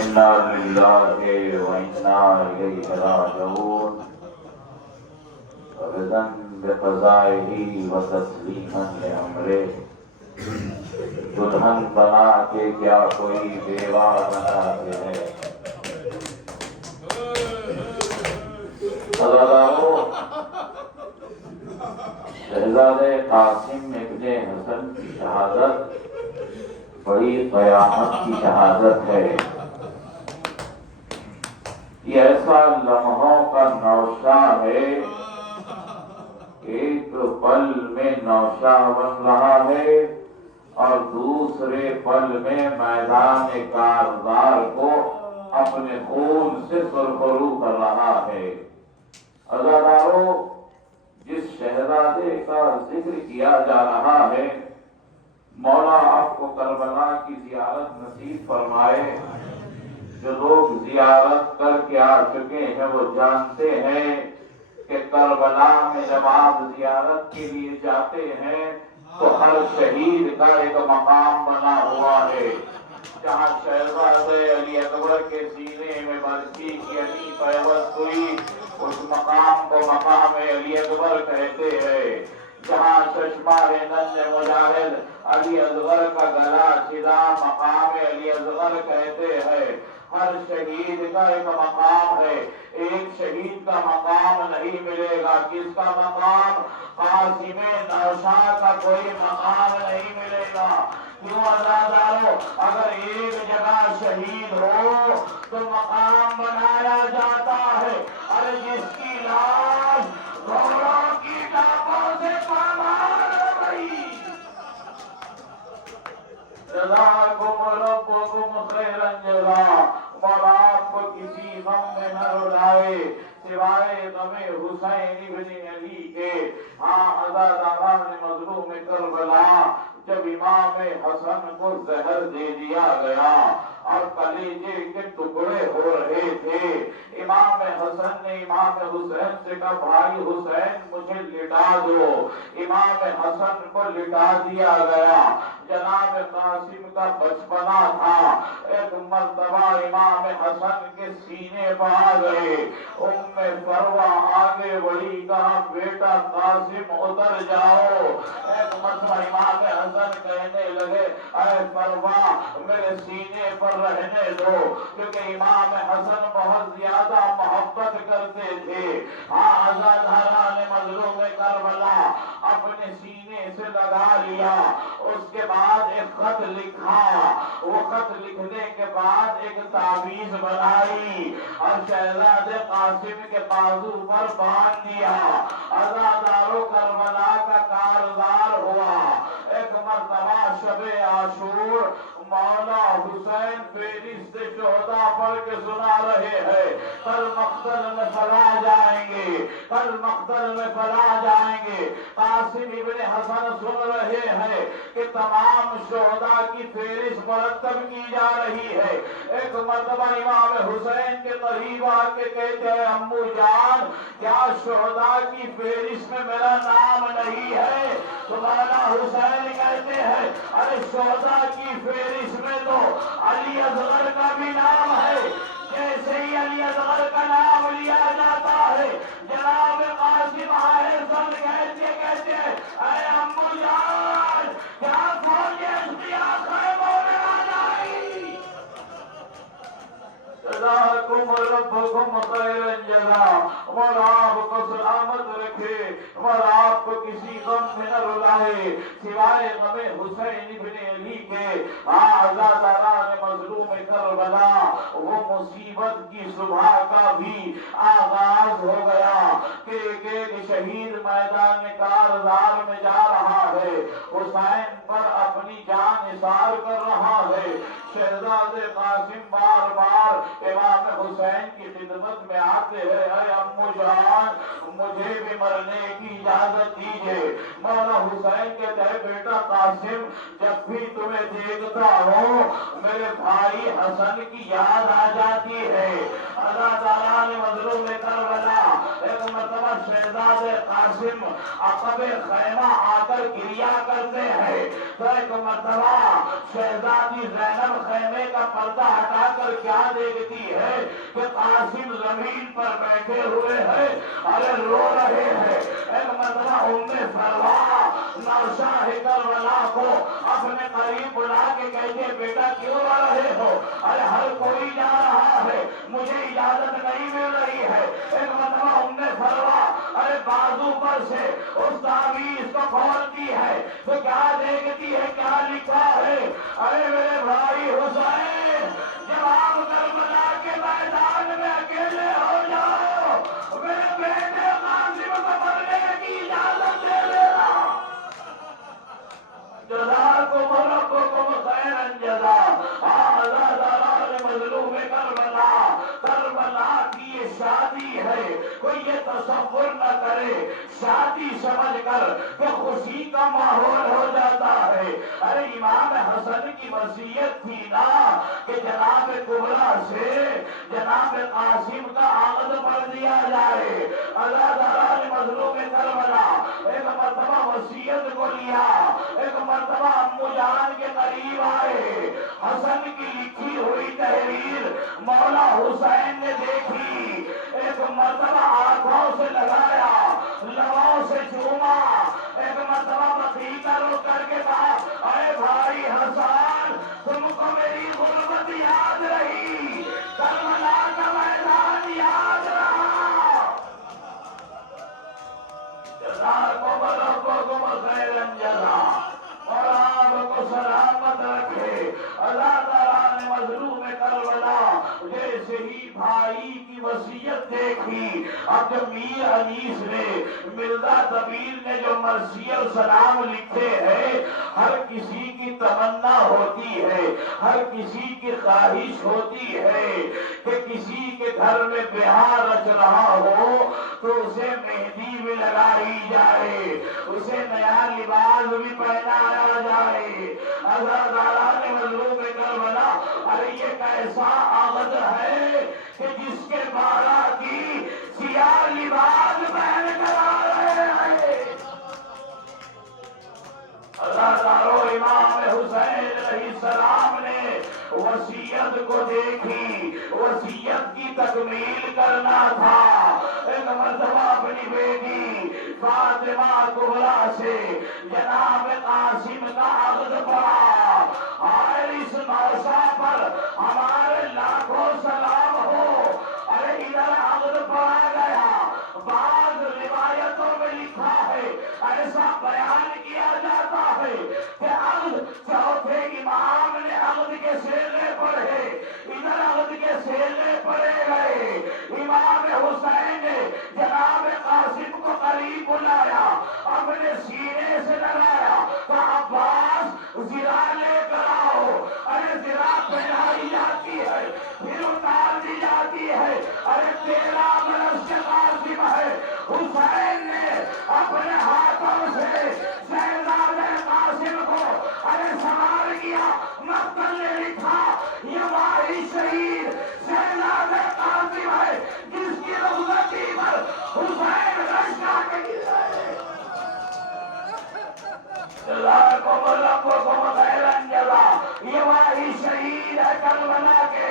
इन्ना लिल्लाहि व इन्ना इलैहि राजिऊन। रिदन बिक़ज़ाइही व तस्लीमन लिअम्रिही। दुल्हन बना के क्या कोई बेवा बनाते हैं। शहजादे कासिम इब्ने हसन की शहादत बड़ी क़यामत की शहादत है। ये ऐसा लम्हों का नौशा है, एक पल में नौशा बन रहा है और दूसरे पल में मैदान कारज़ार को अपने खून से सुरखरू कर रहा है। अज़ादारों, जिस शहजादे का जिक्र किया जा रहा है, मौला आपको करबला की जियारत नसीब फरमाए। जो लोग जियारत करके आ चुके हैं वो जानते हैं कि करबला में जब आप जियारत के लिए जाते हैं तो हर शहीद का एक मकाम बना हुआ है। जहाँ शहजादे अली अकबर के सीने में बरछी की अली पैवस्त हुई, उस मकाम को मकाम अली अकबर कहते हैं। जहाँ चश्मा नन्हे मुजाहिद अली असगर का गला छिदा, मकाम अली असगर कहते हैं। हर शहीद का एक मकाम है। एक शहीद का मकाम नहीं मिलेगा। किसका मकाम? कासिमे नौशाद का कोई मकाम नहीं मिलेगा। क्यों अज़ादारों? अगर एक जगह शहीद हो तो मकाम बनाया जाता है। अरे जिसकी लाश घोड़ों की टापों से पामाल हो गई, जज़ाकुम रब्बुकुम खैरन जज़ा। और आपको किसी गम में न रुलाए सिवाय गमे हुसैन इब्ने अली के। हाँ, अज़ादारान मज़लूम करबला, जब इमाम हसन को जहर दे दिया गया और कलेजे के टुकड़े हो रहे थे, इमाम हसन ने इमाम हुसैन से कहा, भाई हुसैन मुझे लिटा दो। इमाम हसन को लिटा दिया गया। जनाब कासिम का बचपना था। एक मर्तबा इमाम हसन के सीने पर आ गए। उम्मे फरवा आगे बढ़ी, कहा बेटा कासिम उतर जाओ। एक मर्तबा इमाम हसन कहने लगे, अरे फरवा मेरे सीने पर रहने दो, क्योंकि इमाम हसन बहुत ज्यादा मोहब्बत करते थे। आज़ादारा ने मज़लूम करबला अपने सीने से लगा लिया। उसके बाद एक खत लिखा। वो खत लिखने के बाद एक ताबीज बनाई और शहजादे कासिम के बाजू पर बांध दिया। अज़ादारों, करबला का कारज़ार हुआ। एक मर्तबा शबे आशूर मौला हुसैन फेरिस्त शोहदा पढ़ के सुना रहे हैं, कल मक़तल में फला जाएंगे, कल मक़तल में फला जाएंगे। कासिम इब्ने हसन सुन रहे हैं कि तमाम शोहदा की फेरिस्त मुरतब की जा रही है। एक मर्तबा इमाम हुसैन के करीब आके कहते हैं, अम्मू जान, क्या शोहदा की फेरिस्त में मेरा नाम नहीं है? तो मौला हुसैन कहते हैं, अरे शोहदा की फेरिस्त में तो अली असगर का भी नाम है। जैसे ही अली असगर का नाम लिया जाता है, जनाब कासिम आए सब कहते हैं, अरे अम्मू जान, क्या फौज खैबर में आ जाएगी? जज़ाकुम रब्बुकुम खैरन जज़ा। मौला आपको सलामत रखे, मौला आपको किसी गम में न रुलाए सिवाय गमे हुसैन इब्ने अली के। आज़ादारा ने मज़लूम करबला, वो मुसीबत की सुबह का भी आगाज हो गया कि एक शहीद मैदान कारज़ार में जा रहा है, हुसैन पर अपनी जान निसार कर रहा है। शहजादे कासिम बार बार इमाम हुसैन की खिदमत में आते हैं, अरे अम्मू जान, मुझे भी मरने की इजाजत दीजिए, मौला हुसैन कहते हैं बेटा कासिम, जब भी तुम्हें देखता हो मेरे भाई हसन की याद आ जाती है। अल्लाह ताला ने मजलूम करबला एक मरतबा शहजादे कासिम अक़ब खैमा आकर क्रिया करते हैं, तो एक मरतबा शहजादी ज़ैनब खैमे का पर्दा हटाकर क्या देखती है कि कासिम जमीन पर बैठे हुए हैं, अरे रो रहे हैं। एक मरतबा उम्मे फरवा नौशाह करबला को अपने करीब बुला के कहते बेटा क्यों रो रहे हो? अरे हर कोई जा रहा है, मुझे इजाजत नहीं मिल रही है। एक मरतबा उम्मे फरवा अरे बाजू पर से उस तावीज़ को खोलती है तो क्या देखती है, क्या लिखा है? अरे मेरे भाई हुसैन, जब आप करबला के मैदान में अकेले हो जाओ, मेरे बेटे कासिम को मरने की इजाजत दे देना। जज़ाकुम रब्बुकुम खैरन जज़ा। अल्लाह ताला ने मज़लूम करबला की ये शादी है, कोई ये तसव्वुर न करे शादी समझकर कि खुशी का माहौल हो जाता है। अरे इमाम हसन की वसीयत थी ना कि जनाब कुबरा से जनाब कासिम का आगद पढ़ दिया जाए। अल्लाह ताला ने मज़लूम करबला एक मरतबा वसीयत को लिया, एक मरतबा अम्मू जान के करीब आए, हसन की लिखी हुई तहरीर मौला हुसैन ने देखी, एक मरतबा आंखों से लगाया, लबों से चूमा, एक मरतबा बखीका रोक करके कहा अरे भाई हसन, तुमको मेरी गुर्बत याद रही, करबला का मैदान याद रहा। जज़ाकुम रब्बुकुम खैरन जज़ा। और आपको सलामत रखे। अल्लाह ताला ने मज़लूम करबला जैसे ही भाई की वसीयत देखी, अब जब मीर अनीस ने मिर्जा तबीर ने जो मर्सी और सलाम लिखे हैं, हर किसी की तमन्ना होती है, हर किसी की ख्वाहिश होती है कि किसी के घर में ब्याह रच रहा हो तो उसे मेहंदी भी लगाई जाए, उसे नया लिबास भी पहनाया जाए। अल्लाह ताला ने मज़लूम करबला अरे ये कैसा आगद है कि जिसके बाराती सियाह लिबास पहन कर आ रहे हैं। अल्लाह ताला इमाम हुसैन अलैहिस्सलाम ने वसीयत को देखी, वसीयत की तकमील करना था। एक मरतबा अपनी बेटी फातिमा कुबरा से जनाब कासिम का अक़द पड़ा। और इस मौसा पर हमारे लाखों सलाम हो। अरे इधर अक़द पड़ा गया। बाद रिवायतों में लिखा है, ऐसा बयान किया जाता है कि अक़द चौथे इमाम ने अक़द के सेले पढ़े, इधर अक़द के सेले पढ़े गए। इमाम हुसैन ने जनाब कासिम को करीब बुलाया, अपने सीने से लगाया, तो अब्बास ज़िरा लेकर आओ। अरे ज़िरा पहनाई जाती है, फिर उतार दी जाती है। अरे 13 बरस के कासिम है। हुसैन ने अपने हाथों से शहज़ादे कासिम को अरे सवार किया। मक्तल ने लिखा ये वाही शहीद शहज़ादे कासिम है जिसकी रुग़बती पर हुसैन रश्का के गिरे। जज़ाकुम रब्बुकुम खैरन जज़ा। ये वाही शहीद है करबला के,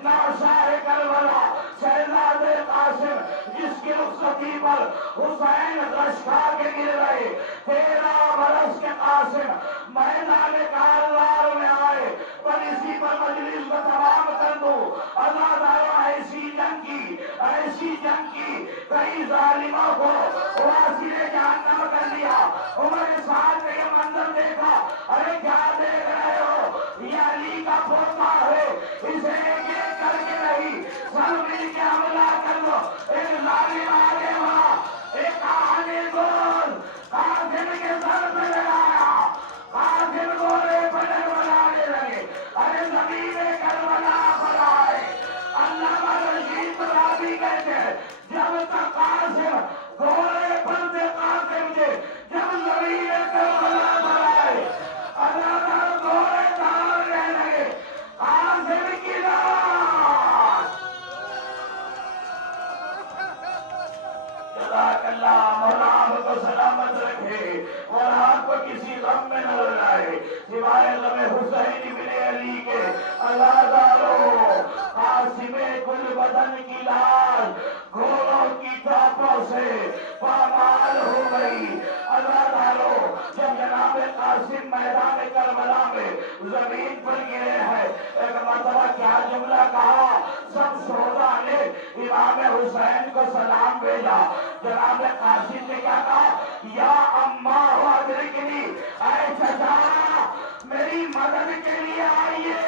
नौशाह करबला शहज़ादे कासिम जिसकी रुख़सती पर हुसैन रश्का के गिर गए। 13 बरस के कासिम मैदान कारवार में आए। पर इसी पर मजलिस को तमाम कर दो। अल्लाह ताला ऐसी जंग की कई जालिमों को वासिले जहन्नम कर दिया। उमर साहब ने ये मंजर देखा, अरे क्या देख रहे हो, ये अली का पोता है, इसे एक एक करके नहीं सब मिल के हमला कर दो। एक जालिम आगे बढ़ा, एक कहानी बोल कासिम के सर पे लगाया, कासिम गोले पड़े बनाने लगे। अरे ज़मीन करबला पर आए। अल्लामा रशीद रावी कहते हैं जब तक कासिम गोले पर से कासिम थे, जब ज़मीन बदन की लाल घोड़ों की टापों से पामाल हो गई। अल्लाह तालो जब जनाब कासिम मैदान करबला में जमीन पर गिरे हैं, एक मरतबा क्या जुमला कहा, सब शोहदा ने इमाम हुसैन को सलाम भेजा। जनाब कासिम ने क्या कहा, या अम्मा वादरिकनी, ऐ चचा मेरी मदद के लिए आइए।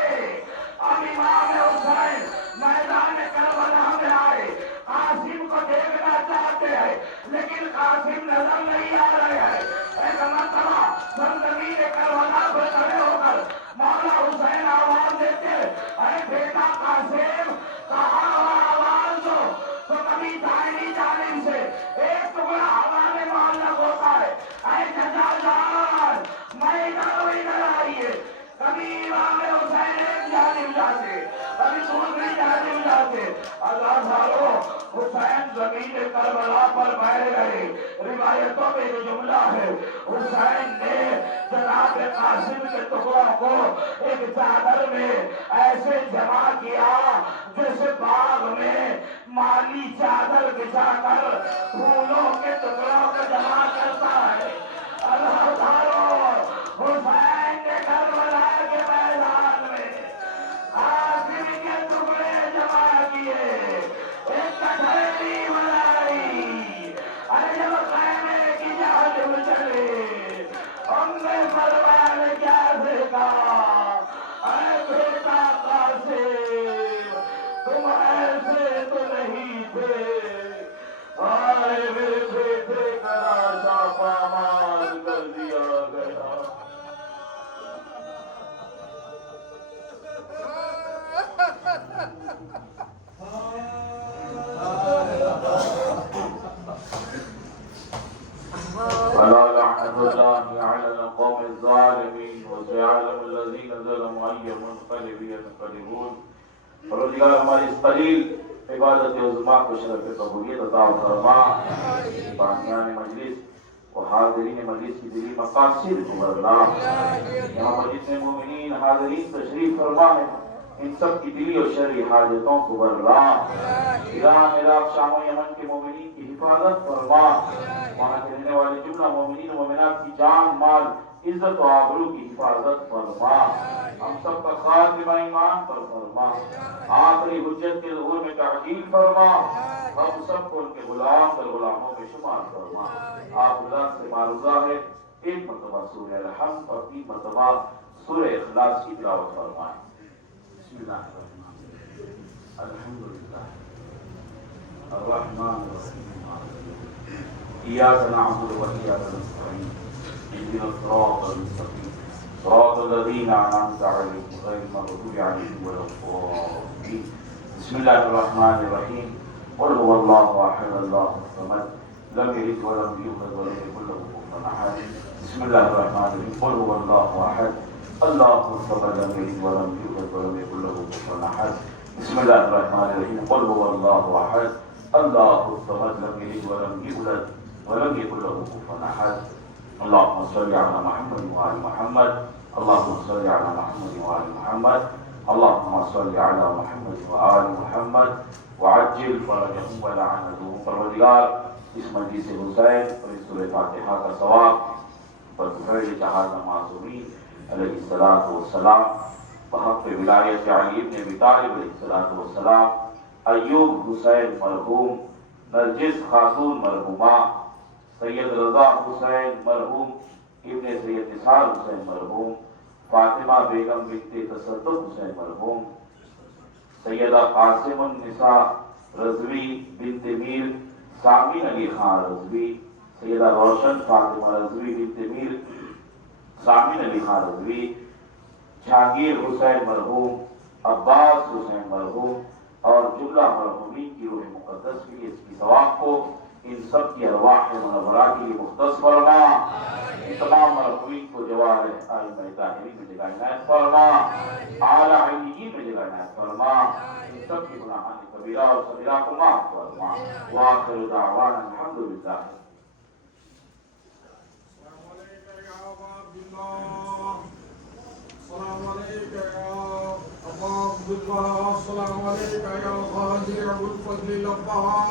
अब इमाम हुसैन मैदान करबला में आए, कासिम को देखना चाहते हैं लेकिन कासिम नजर नहीं आ रहे हैं। एक मरतबा सरजमीन करबला पर खड़े होकर मौला हुसैन आवाज देते, अरे बेटा कासिम कहाँ आवाज दो, तो कभी दाहिनी जानिब से एक टुकड़ा हवा में मालक होता है, अरे चचा जान मैं इधर आइए। कभी इमाम हुसैन एक जानिब जाते, कभी दूसरी जानिब जाते। अल्लाह तालो हुसैन जमीन करबला पर बैठ गए। रिवायतों में एक जुमला है, हुसैन ने जनाब कासिम के टुकड़ों को एक चादर में ऐसे जमा किया जैसे बाग में माली चादर बिछाकर फूलों के टुकड़ों को जमा करता है। अल्लाह तालो हुसैन ने करबला के मैदान में कासिम के टुकड़े जमा किए, एक कठहरी बनाई। अरे जब कहने की जानिब चले, हमने परवान क्या देखा, अरे बेटा कासिम तुम ऐसे तो नहीं थे, आए मेरे बेटे का राशा पामाल कर दिया गया। अला लअनतुल्लाहि अलल कौमिज़ ज़ालिमीन व सयअलमु लज़ीना ज़लमू अय्य मुनक़लिबिन यन्क़लिबून। परवरदिगार हमारी इस कलील इबादत उज़्मा को शरफ़ कबूलियत अता फरमा। बानियान मजलिस और हाज़रीन मजलिस की दिली मक़ासिद को बरला। यहाँ पर जितने मोमिनीन हाज़रीन तशरीफ़ फरमा है, इन सब की दिली और शरई हाजतों को बरला। ईरान, इराक़, शाम और यमन के मोमिनीन की हिफाजत फरमा। वहाँ के रहने वाले जुमला मोमिनीन मोमिनात की जान माल इज्जत और आबरू की हिफाजत फरमा। हम सब का खातिमा ईमान पर फरमा। आखिरी हुज्जत के ज़ुहूर में ताक़ील फरमा। हम सबको उनके गुलाम और गुलामों में शुमार फरमा। आप अल्लाह से मारूज़ा है, एक मरतबा सूरह अल-हम्द और 3 मरतबा सूरह इखलास की तिलावत फरमाएं। बिस्मिल्लाहिर्रहमानिर्रहीम, अल्हम्दुलिल्लाह अर्रहमानिर्रहीम, इय्याका नअबुदु व इय्याका नस्तईन, इहदिनस सिरातल मुस्तक़ीम, सिरातल लज़ीना अनअमता अलैहिम गैरिल मग़दूबि अलैहिम वलद्दाल्लीन। बिस्मिल्लाहिर्रहमानिर्रहीम, क़ुल हुवल्लाहु अहद, अल्लाहुस समद, लम यलिद व लम यूलद व लम यकुल लहू कुफुवन अहद। बिस्मिल्लाहिर्रहमानिर्रहीम, क़ुल हुवल्लाहु अहद, अल्लाहुस समद, लम यलिद व लम यूलद व लम यकुल लहू कुफुवन अहद। बिस्मिल्लाहिर्रहमानिर्रहीम, क़ुल हुवल्लाहु अहद, अल्लाहुस समद, लम यलिद व लम यूलद व लम यकुल लहू कुफुवन अहद। अल्लाहुम्मा सल्लि अला मुहम्मद व आलि मुहम्मद, अल्लाहुम्मा सल्लि अला मुहम्मद व आलि मुहम्मद, अल्लाहुम्मा सल्लि अला मुहम्मद व आलि मुहम्मद वअज्जिल फरजहुम व लअनहुम। परवरदिगार इस मजलिस हुसैन और इस सूरह फातिहा का सवाब पर फर्ज जहाज़ मासूमीन अलैहिस्सलातु वस्सलाम, बहक़ विलायत अली इब्न अबी तालिब अलैहिस्सलातु वस्सलाम, अय्यूब हुसैन मरहूम, नरजिस खातून मरहूमा, सैयद रज़ा हुसैन मरहूम, इब्न सैयद निसार हुसैन मरहूम, फातिमा बेगम बिन्ते तसद्दुक़ हुसैन मरहूम, सैयदा कासिमुन निसा रज़वी बिन्ते मीर सामीन अली खान रज़वी, सैयदा रोशन फातिमा रज़वी बिन्ते मीर सामीन अली खान रज़वी, जहांगीर हुसैन मरहूम, अब्बास हुसैन मरहूम और जुमला मरहूमीन की रूह मुक़द्दस के लिए इसकी सवाब को इन सब की अरवाह मुनव्वरा के लिए मुख्तस फरमा। इन तमाम मरहूमीन को जवाहिर आइम्मा ताहिरीन में जगह इनायत फरमा, आला इल्लियीन में जगह इनायत फरमा। इन सब की गुनाहान कबीरा और सगीरा को माफ फरमा। व आखिरु दावाना अल्हम्दुलिल्लाह। अस्सलामु अलैकुम या अबा अब्दुल्लाह। الله السلام عليك يا الغازي أبو الفضل الله